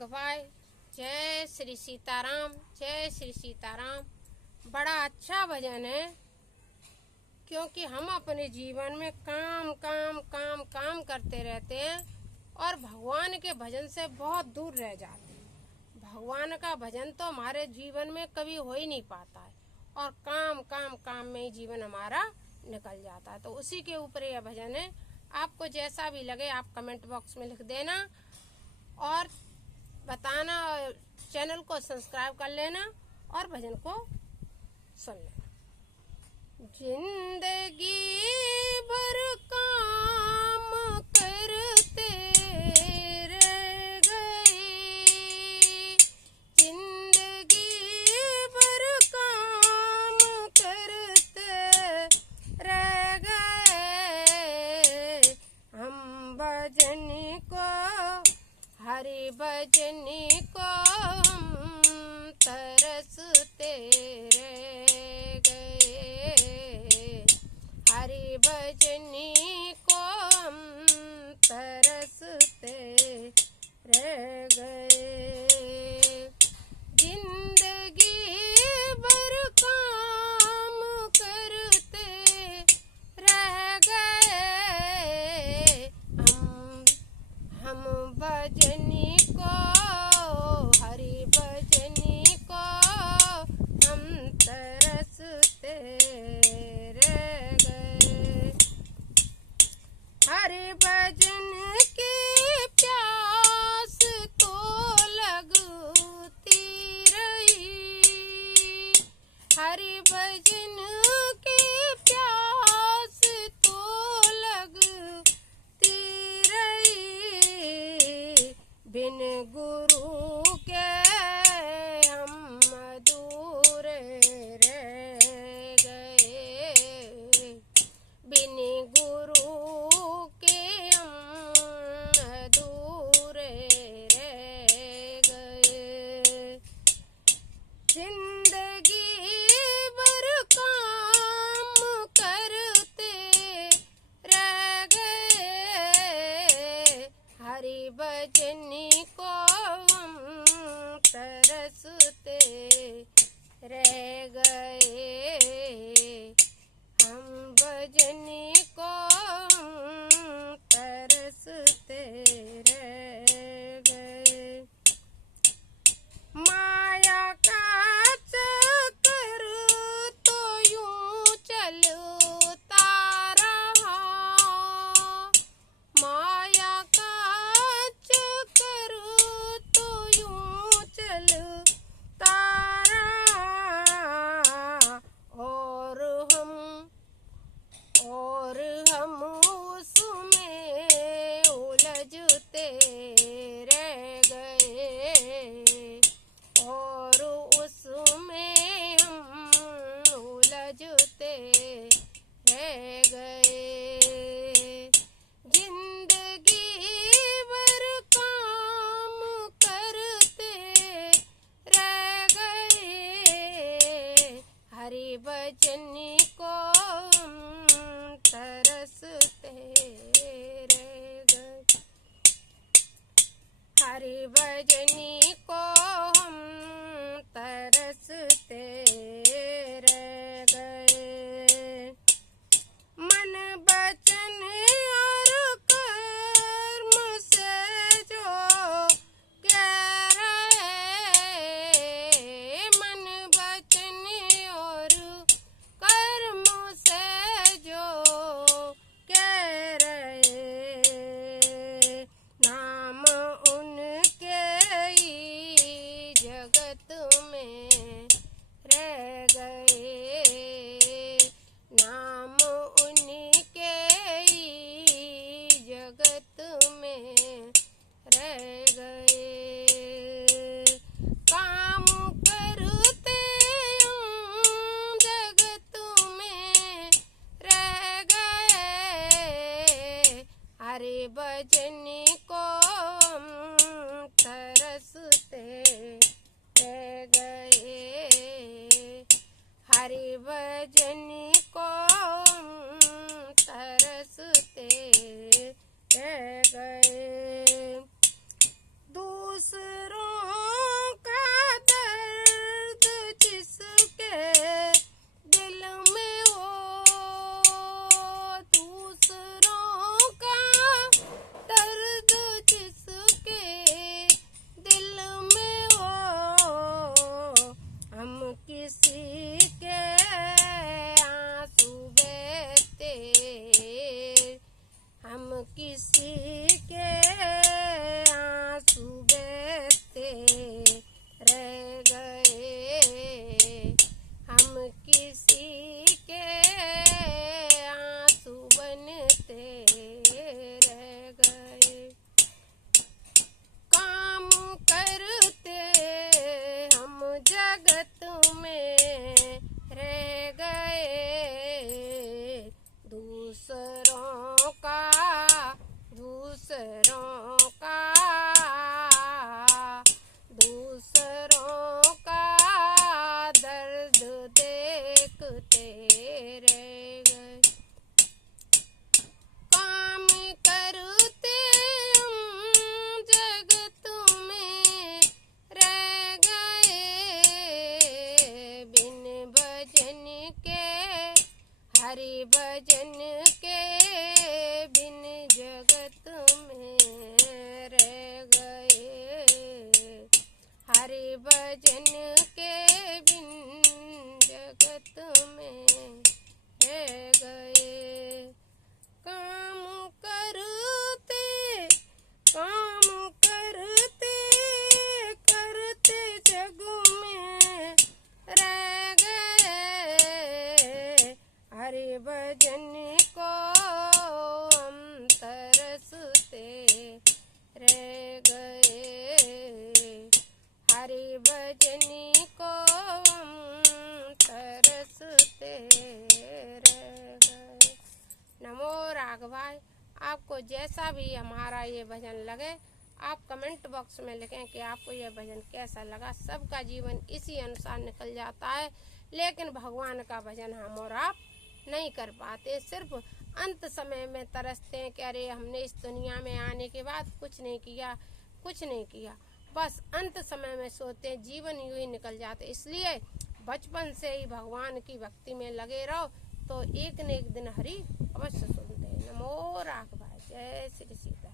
राघव भाई। जय श्री सीताराम, जय श्री सीताराम। बड़ा अच्छा भजन है, क्योंकि हम अपने जीवन में काम काम काम काम करते रहते हैं और भगवान के भजन से बहुत दूर रह जाते हैं। भगवान का भजन तो हमारे जीवन में कभी हो ही नहीं पाता है और काम काम काम में ही जीवन हमारा निकल जाता है। तो उसी के ऊपर यह भजन है। आपको जैसा भी लगे आप कमेंट बॉक्स में लिख देना और बताना, चैनल को सब्सक्राइब कर लेना और भजन को सुन लेना। जिंदगी भर काम करते रह गए, जिंदगी भर काम करते रह गए। हम भजन को, हरि भजन को हम तरसते रह गए, हरि भजन को हम तरसते रह गए। जिंदगी भर काम करते रह गए, हम भजन को, हरि भजन को हम तरसते रह गए। हरि भजन की प्यास तो लगती रही, हरि भजन की प्यास तो लगती रही। बिन गुरु के हम अधूरे रह गए, बिन गुरु के हम अधूरे रह गए। जिंदगी भर काम करते रह गए, हरि भजन को हम तरसते रह गए, हम भजन को हम तरसते रह गए। माया का चक्कर तो यूं चलता रहा, माया का चक्कर तो यूं चलता रहा। और हम उसमें उलझते रह गए, और उसमें हम उलझते रह गए। जिंदगी भर काम करते रह गए, हरि भजन को हम तरसते रह गए, हरि भजन को हम तरसते रह गए। मन वचन और कर्म से जो कह रहे, मन वचन और कर्म से जो कह रहे, नाम उनके ही जगत में रह गए, नाम उनके ही जगत में रह गए। काम करते हम जगत में रह गए, हरि भजन को हम तरसते रह गए, हरि भजन को हम तरसते रह गए। भजन के बिन जगत में रह गए। काम करते करते जग में रह गए। हरि भजन को हम तरसते रह गए। हरि भजन को हम तरसते रह गए। नमो राघवाय। आपको जैसा भी हमारा ये भजन लगे आप कमेंट बॉक्स में लिखें कि आपको यह भजन कैसा लगा। सबका जीवन इसी अनुसार निकल जाता है, लेकिन भगवान का भजन हम और आप नहीं कर पाते। सिर्फ अंत समय में तरसते हैं कि अरे हमने इस दुनिया में आने के बाद कुछ नहीं किया, बस अंत समय में सोते हैं, जीवन यूं ही निकल जाते। इसलिए बचपन से ही भगवान की भक्ति में लगे रहो तो एक न एक दिन हरि अवश्य सुनते हैं। नमो राघवाय। जय श्री सीता।